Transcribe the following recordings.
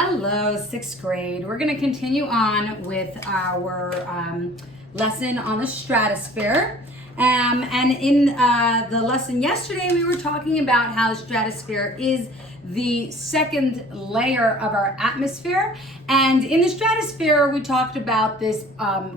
Hello, sixth grade. We're going to continue on with our lesson on the stratosphere. And in the lesson yesterday, we were talking about how the stratosphere is the second layer of our atmosphere. And in the stratosphere, we talked about this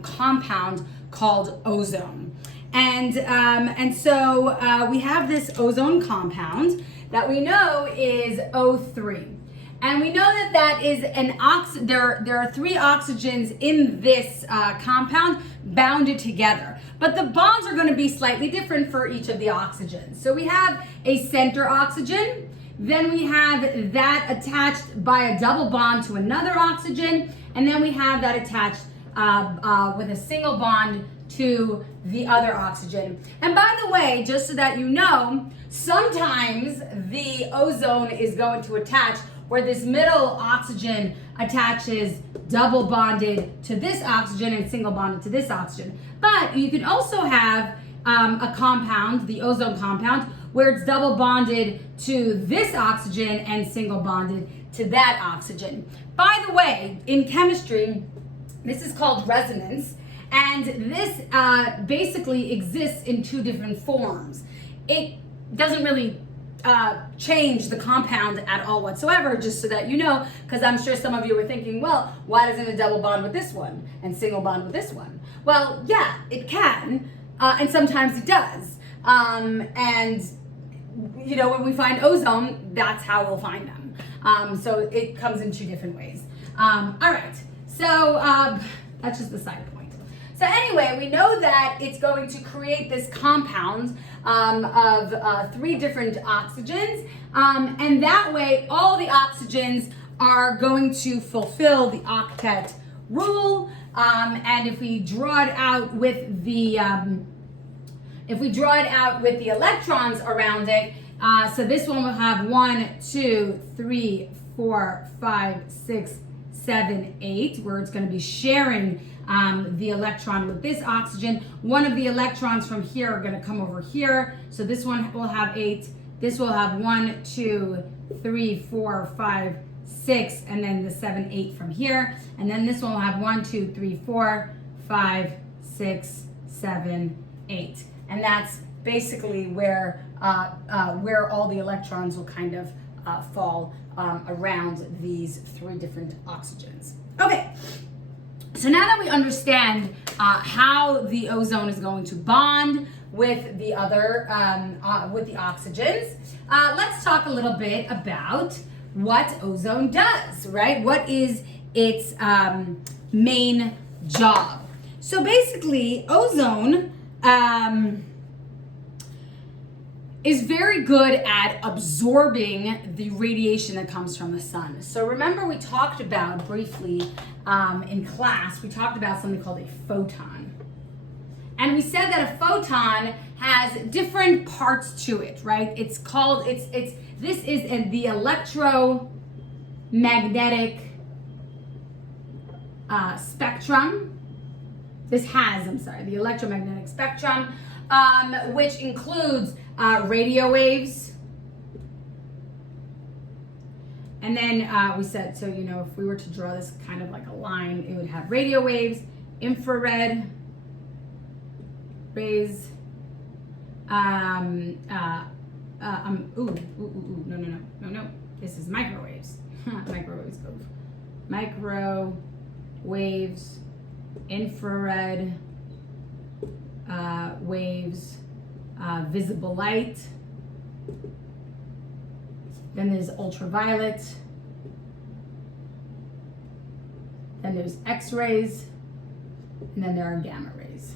compound called ozone. And so we have this ozone compound that we know is O3. And we know that that is an there are three oxygens in this compound bounded together. But the bonds are going to be slightly different for each of the oxygens. So we have a center oxygen, then we have that attached by a double bond to another oxygen, and then we have that attached with a single bond to the other oxygen. And by the way, just so that you know, sometimes the ozone is going to attach where this middle oxygen attaches double bonded to this oxygen and single bonded to this oxygen. But you can also have a compound, the ozone compound, where it's double bonded to this oxygen and single bonded to that oxygen. By the way, in chemistry, this is called resonance, and this basically exists in two different forms. It doesn't really change the compound at all whatsoever, just so that you know, because I'm sure some of you were thinking, well, why doesn't it double bond with this one and single bond with this one? Well, yeah, it can, and sometimes it does. And you know, when we find ozone, that's how we'll find them. So it comes in two different ways. All right, so that's just the side point. So anyway, we know that it's going to create this compound of three different oxygens, and that way all the oxygens are going to fulfill the octet rule. And if we draw it out with the electrons around it, so this one will have 1, 2, 3, 4, 5, 6, 7, 8, where it's going to be sharing the electron with this oxygen. One of the electrons from here are going to come over here. So this one will have 8. This will have 1, 2, 3, 4, 5, 6, and then the 7, 8 from here. And then this one will have 1, 2, 3, 4, 5, 6, 7, 8. And that's basically where all the electrons will kind of fall around these three different oxygens. Okay. So now that we understand how the ozone is going to bond with the other, with the oxygens, let's talk a little bit about what ozone does, right? What is its main job? So basically, ozone is very good at absorbing the radiation that comes from the sun. So remember, we talked about briefly in class, we talked about something called a photon. And we said that a photon has different parts to it, right? This is the electromagnetic spectrum. The electromagnetic spectrum, which includes radio waves. And then we said, so, you know, if we were to draw this kind of like a line, it would have radio waves, infrared rays, no, this is microwaves. Microwaves, infrared waves, visible light. Then there's ultraviolet. Then there's X-rays. And then there are gamma rays.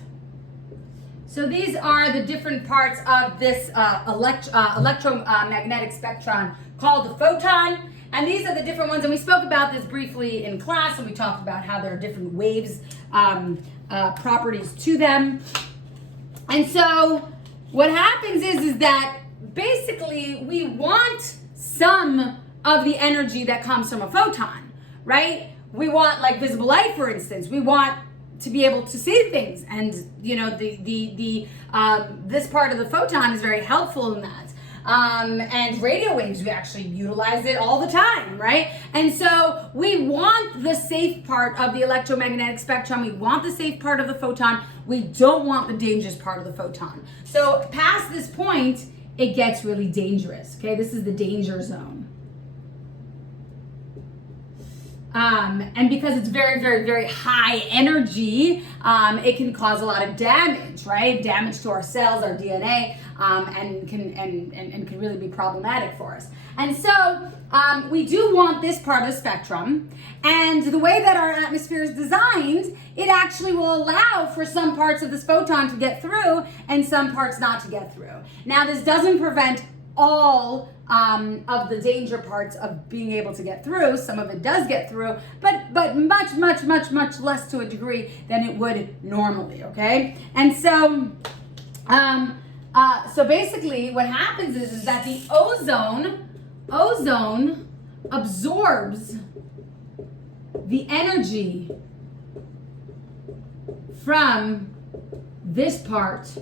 So these are the different parts of this electromagnetic spectrum called the photon. And these are the different ones. And we spoke about this briefly in class, and we talked about how there are different waves, properties to them. And so what happens is that basically we want some of the energy that comes from a photon, right? We want, like, visible light, for instance. We want to be able to see things, and you know, this part of the photon is very helpful in that. And radio waves, we actually utilize it all the time, right? And so we want the safe part of the electromagnetic spectrum. We want the safe part of the photon. We don't want the dangerous part of the photon. So past this point, it gets really dangerous, okay? This is the danger zone. And because it's very, very, very high energy, it can cause a lot of damage, right? Damage to our cells, our DNA, and can really be problematic for us. And so we do want this part of the spectrum. And the way that our atmosphere is designed, it actually will allow for some parts of this photon to get through and some parts not to get through. Now, this doesn't prevent all of the danger parts of being able to get through. Some of it does get through, but much less to a degree than it would normally, okay? And so, so basically what happens is that the ozone absorbs the energy from this part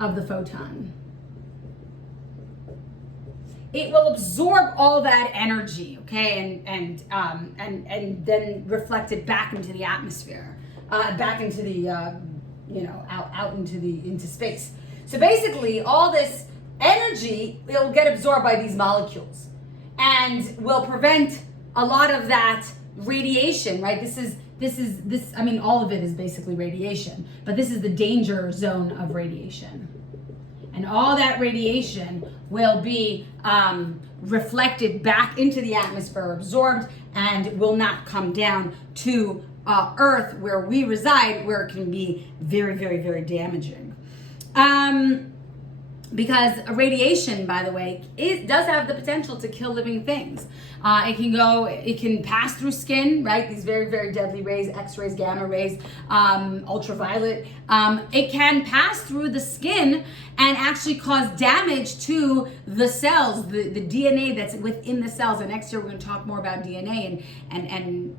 of the photon. It will absorb all that energy, okay, and then reflect it back into the atmosphere, back into the, out into space. So basically, all this energy will get absorbed by these molecules, and will prevent a lot of that radiation, right? I mean, all of it is basically radiation, but this is the danger zone of radiation. And all that radiation will be reflected back into the atmosphere, absorbed, and will not come down to Earth where we reside, where it can be very, very, very damaging. Because radiation, by the way, it does have the potential to kill living things. It can pass through skin, right? These very, very deadly rays, X-rays, gamma rays, ultraviolet. It can pass through the skin and actually cause damage to the cells, the DNA that's within the cells. And next year we're going to talk more about DNA and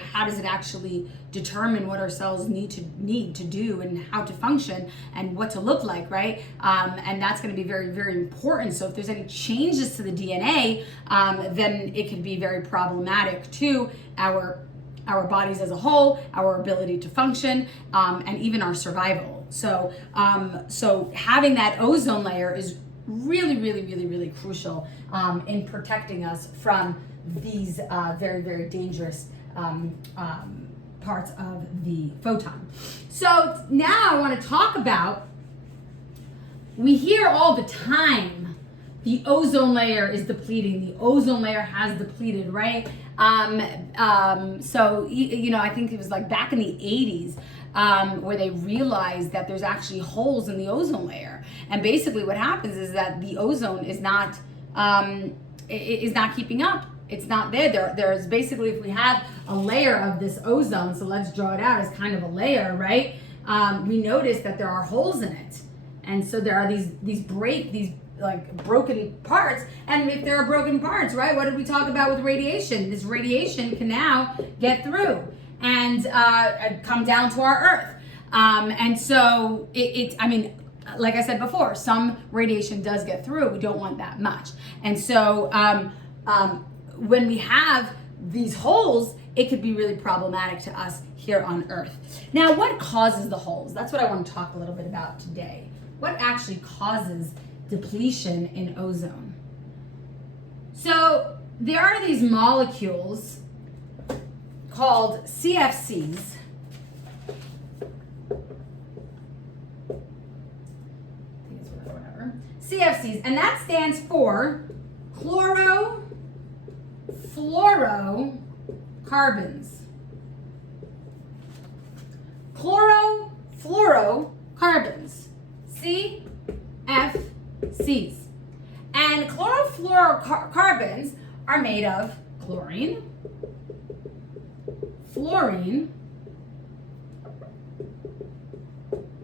how does it actually determine what our cells need to do and how to function and what to look like, right? And that's going to be very, very important. So if there's any changes to the DNA, then it can be very problematic to our bodies as a whole, our ability to function, and even our survival. So having that ozone layer is really, really, really, really crucial in protecting us from these very, very dangerous parts of the photon. So now I want to talk about, we hear all the time, the ozone layer is depleting, the ozone layer has depleted, right? So, I think it was like back in the 80s where they realized that there's actually holes in the ozone layer. And basically what happens is that the ozone is not keeping up. It's not there. There's basically, if we have a layer of this ozone, so let's draw it out as kind of a layer, right? We notice that there are holes in it. And so there are these broken parts. And if there are broken parts, right, what did we talk about with radiation? This radiation can now get through and come down to our Earth. And so like I said before, some radiation does get through. We don't want that much. And so when we have these holes, it could be really problematic to us here on Earth. Now, what causes the holes? That's what I want to talk a little bit about today. What actually causes depletion in ozone? So there are these molecules called CFCs. CFCs, and that stands for chlorofluorocarbons. Chlorofluorocarbons, CFCs. And chlorofluorocarbons are made of chlorine, fluorine,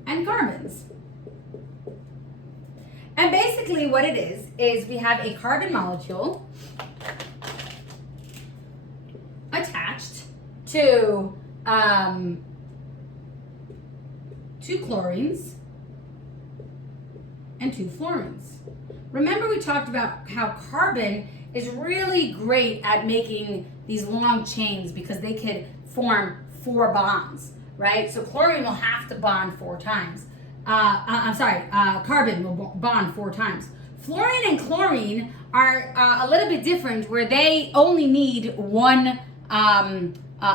and carbons. And basically what it is we have a carbon molecule attached to two chlorines and two fluorines. remember we talked about how carbon is really great at making these long chains because they could form 4 bonds, right? So chlorine will have to bond 4 times. Carbon will bond 4 times. Fluorine and chlorine are a little bit different, where they only need 1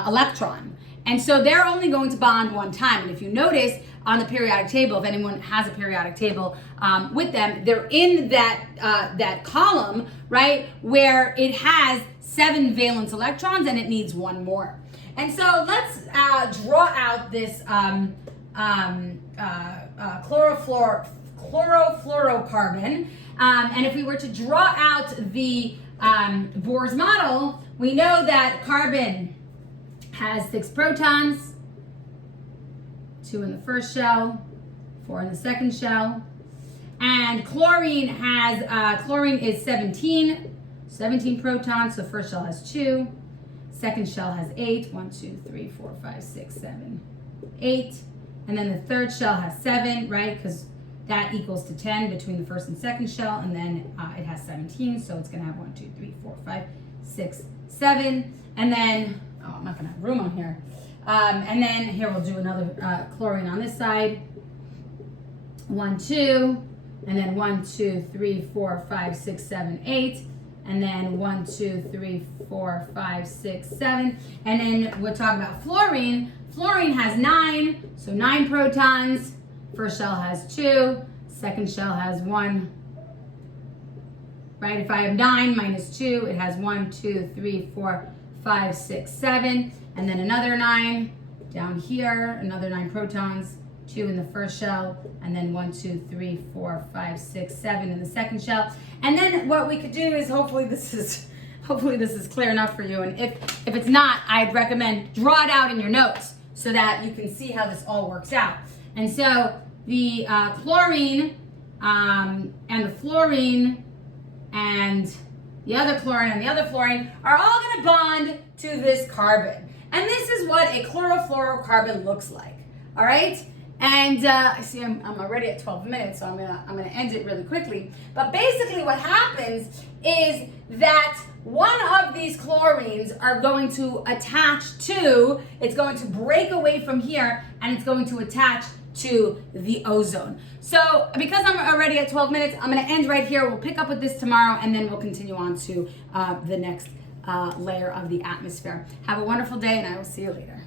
electron. And so they're only going to bond 1 time. And if you notice on the periodic table, if anyone has a periodic table with them, they're in that column, right, where it has 7 valence electrons and it needs 1 more. And so let's draw out this chlorofluorocarbon. And if we were to draw out the Bohr's model, we know that carbon has 6 protons, 2 in the first shell, 4 in the second shell. And chlorine is 17 protons, so first shell has 2, second shell has 8, 1, 2, 3, 4, 5, 6, 7, 8. And then the third shell has 7, right? Because that equals to 10 between the first and second shell, and then it has 17, so it's gonna have 1, 2, 3, 4, 5, 6, 7, and then, oh, I'm not gonna have room on here. And then here we'll do another chlorine on this side. 1, 2, and then 1, 2, 3, 4, 5, 6, 7, 8, and then 1, 2, 3, 4, 5, 6, 7, and then we'll talk about fluorine. Fluorine has 9, so 9 protons. First shell has 2, second shell has 1, right? If I have 9 minus 2, it has 1, 2, 3, 4, 5, 6, 7, and then another 9 down here, another 9 protons, 2 in the first shell, and then 1, 2, 3, 4, 5, 6, 7 in the second shell. And then what we could do is, hopefully this is clear enough for you, and if it's not, I'd recommend draw it out in your notes so that you can see how this all works out. And so the chlorine and the fluorine and the other chlorine and the other fluorine are all going to bond to this carbon. And this is what a chlorofluorocarbon looks like. All right? And I see I'm already at 12 minutes, so I'm gonna end it really quickly. But basically what happens is that one of these chlorines are going to attach to, it's going to break away from here, and it's going to attach to the ozone. So because I'm already at 12 minutes, I'm gonna end right here. We'll pick up with this tomorrow, and then we'll continue on to the next layer of the atmosphere. Have a wonderful day, and I will see you later.